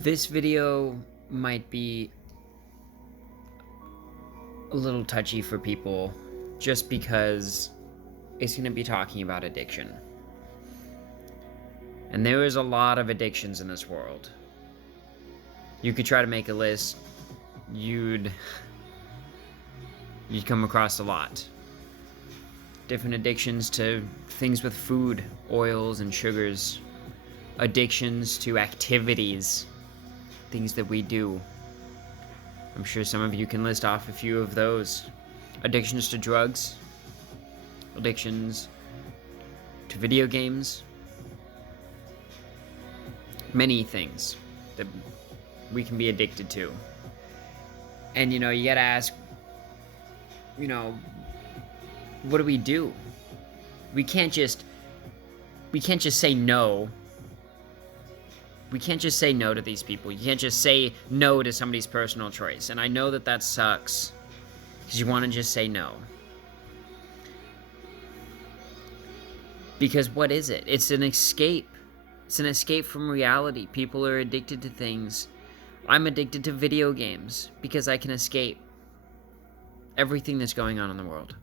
This video might be a little touchy for people just because it's going to be talking about addiction. And there is a lot of addictions in this world. You could try to make a list, you'd come across a lot. Different addictions to things with food, oils and sugars. Addictions to activities, things that we do. I'm sure some of you can list off a few of those. Addictions to drugs, addictions to video games, many things that we can be addicted to. And you gotta ask, what do we do? We can't just say no. We can't just say no to these people. You can't just say no to somebody's personal choice. And I know that sucks, because you want to just say no. Because what is it? It's an escape. It's an escape from reality. People are addicted to things. I'm addicted to video games because I can escape everything that's going on in the world.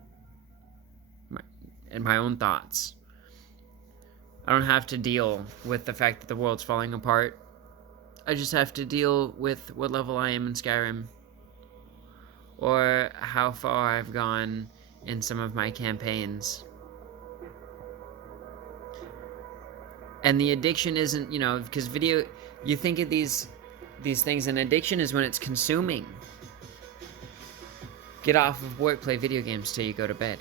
And my own thoughts. I don't have to deal with the fact that the world's falling apart. I just have to deal with what level I am in Skyrim. Or how far I've gone in some of my campaigns. And the addiction isn't, because you think of these things, and addiction is when it's consuming. Get off of work, play video games till you go to bed.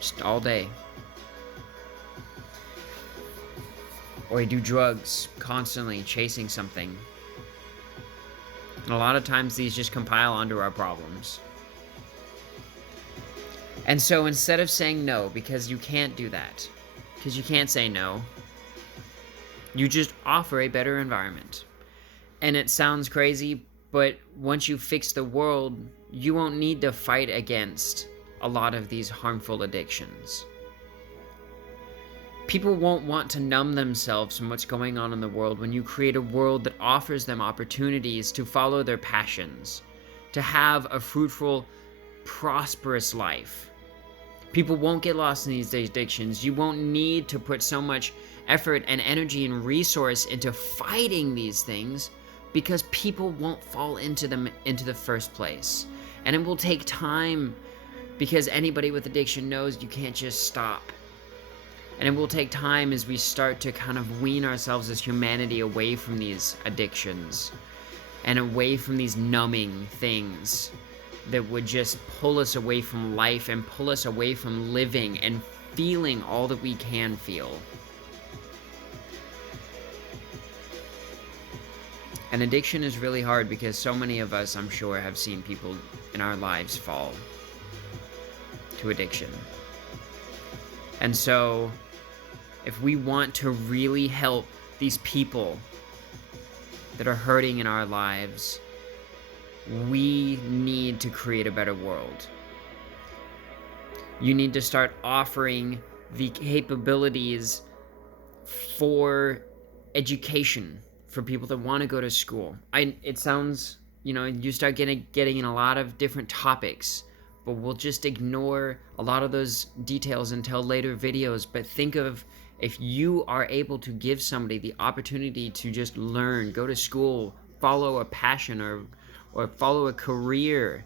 Just all day. Or you do drugs, constantly chasing something. And a lot of times these just compile onto our problems. And so instead of saying no, because you can't do that, because you can't say no, you just offer a better environment. And it sounds crazy, but once you fix the world, you won't need to fight against a lot of these harmful addictions. People won't want to numb themselves from what's going on in the world when you create a world that offers them opportunities to follow their passions, to have a fruitful, prosperous life. People won't get lost in these addictions. You won't need to put so much effort and energy and resource into fighting these things because people won't fall into them into the first place. And it will take time, because anybody with addiction knows you can't just stop. And it will take time as we start to kind of wean ourselves as humanity away from these addictions and away from these numbing things that would just pull us away from life and pull us away from living and feeling all that we can feel. And addiction is really hard because so many of us, I'm sure, have seen people in our lives fall to addiction. And so if we want to really help these people that are hurting in our lives, we need to create a better world. You need to start offering the capabilities for education for people that want to go to school. It sounds, you start getting in a lot of different topics, but we'll just ignore a lot of those details until later videos. But think of if you are able to give somebody the opportunity to just learn, go to school, follow a passion or follow a career,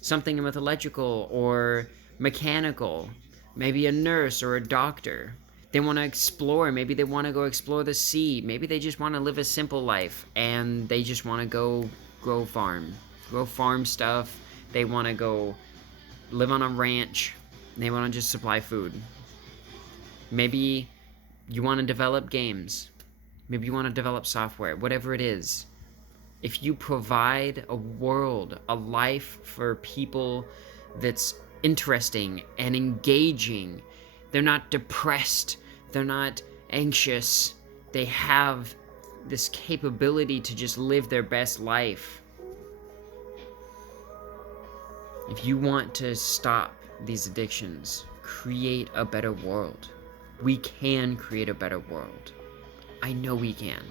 something with electrical or mechanical, maybe a nurse or a doctor. They want to explore. Maybe they want to go explore the sea. Maybe they just want to live a simple life and they just want to go grow farm stuff. They want to go live on a ranch. They want to just supply food. Maybe you want to develop games. Maybe you want to develop software, whatever it is. If you provide a world, a life for people that's interesting and engaging, they're not depressed, they're not anxious, they have this capability to just live their best life. If you want to stop these addictions, create a better world. We can create a better world. I know we can.